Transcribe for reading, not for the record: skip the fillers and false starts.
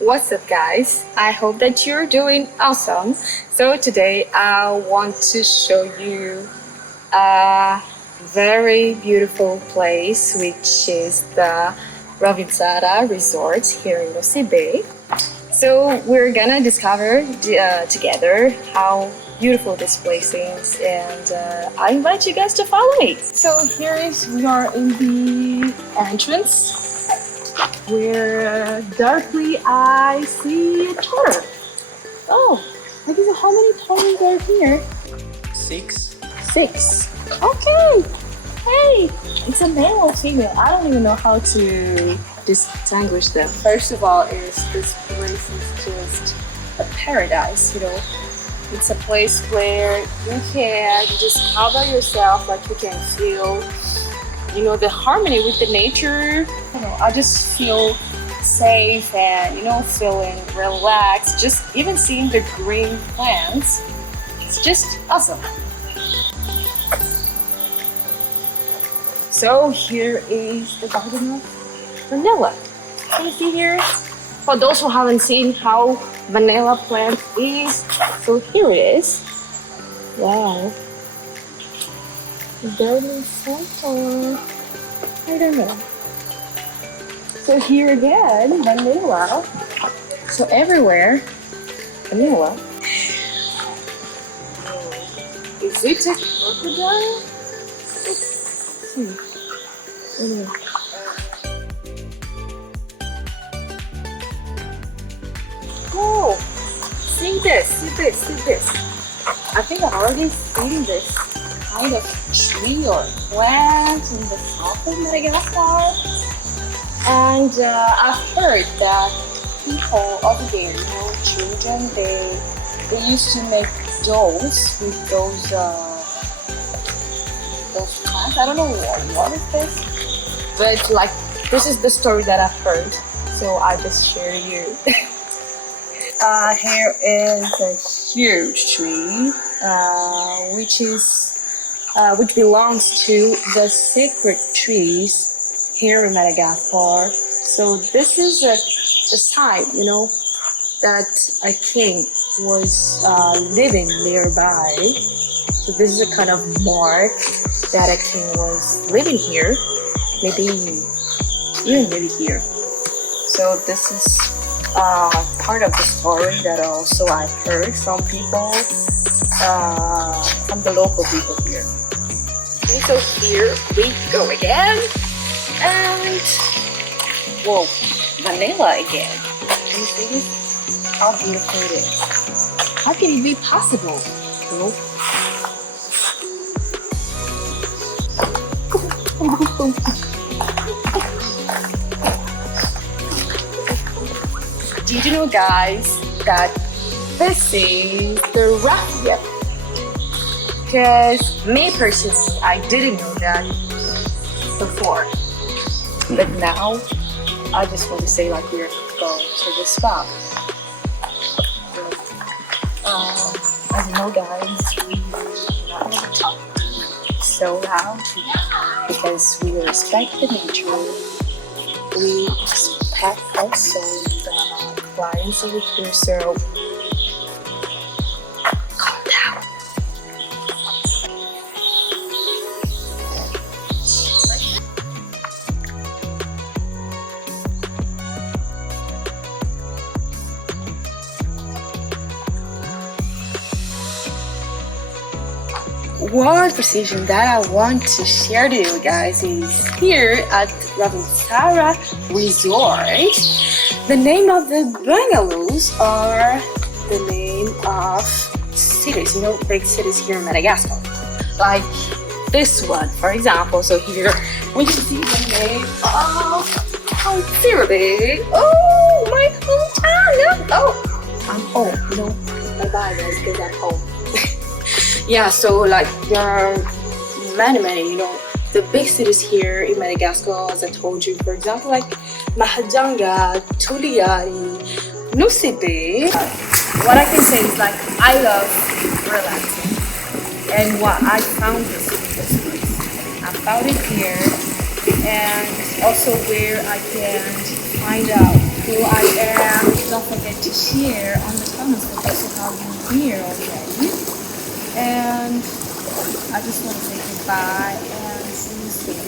What's up, guys? I hope that you're doing awesome. So, today I want to show you a very beautiful place, which is the Ravintsara Resort here in Bay. So, we're gonna discover together how beautiful this place is, and I invite you guys to follow me. So, we are in the entrance where darkly I see a turtle. Oh, I guess how many turtles are here? Six. Six. Okay. Hey, it's a male or female. I don't even know how to distinguish them. First of all, this place is just a paradise. It's a place where you can just cover yourself, like you can feel the harmony with the nature. I just feel safe and feeling relaxed. Just even seeing the green plants, it's just awesome. So here is the garden of vanilla. Can you see here? For those who haven't seen how vanilla plant is, so here it is. Wow. Garden center. I don't know. So here again, vanilla. So everywhere, vanilla. Is it a crocodile? Let's see. Anyway. Oh, see this. I think I've already seen this kind of tree or plant in the south of Madagascar. And I've heard that people over there, children, they used to make dolls with those plants. I don't know what is this, but like this is the story that I've heard, so I just share you. Here is a huge tree, which belongs to the sacred trees here in Madagascar. So this is a sign, that a king was living nearby. So this is a kind of mark that a king was living here, maybe even maybe here. So this is part of the story that also I've heard from people, from the local people here. Okay, so here we go again, and whoa, vanilla again. Can you see this? How beautiful it is. How can it be possible? Did you know, guys, that this is the raffia? Because me personally, I didn't know that before. But now, I just want to say like we're going to the spot. As you know, guys, we are not talk so loud because we respect the nature. We respect also the clients over here, so calm down. One precision that I want to share to you guys is here at Ravintsara Resort. The name of the bungalows are the name of cities, big cities here in Madagascar. Like this one, for example. So here we can see the name of Pyramid. Oh, my hometown. Oh, I'm home, Bye-bye, guys, because I'm home. Yeah, so like there are many, the big cities here in Madagascar, as I told you, for example, like Mahajanga, Tuliari, Nusibe. What I can say is like I love relaxing, and what I found this place. I found it here, and also where I can find out who I am, forget to share on the comments that this is how you're here already. And I just want to say goodbye and see you soon.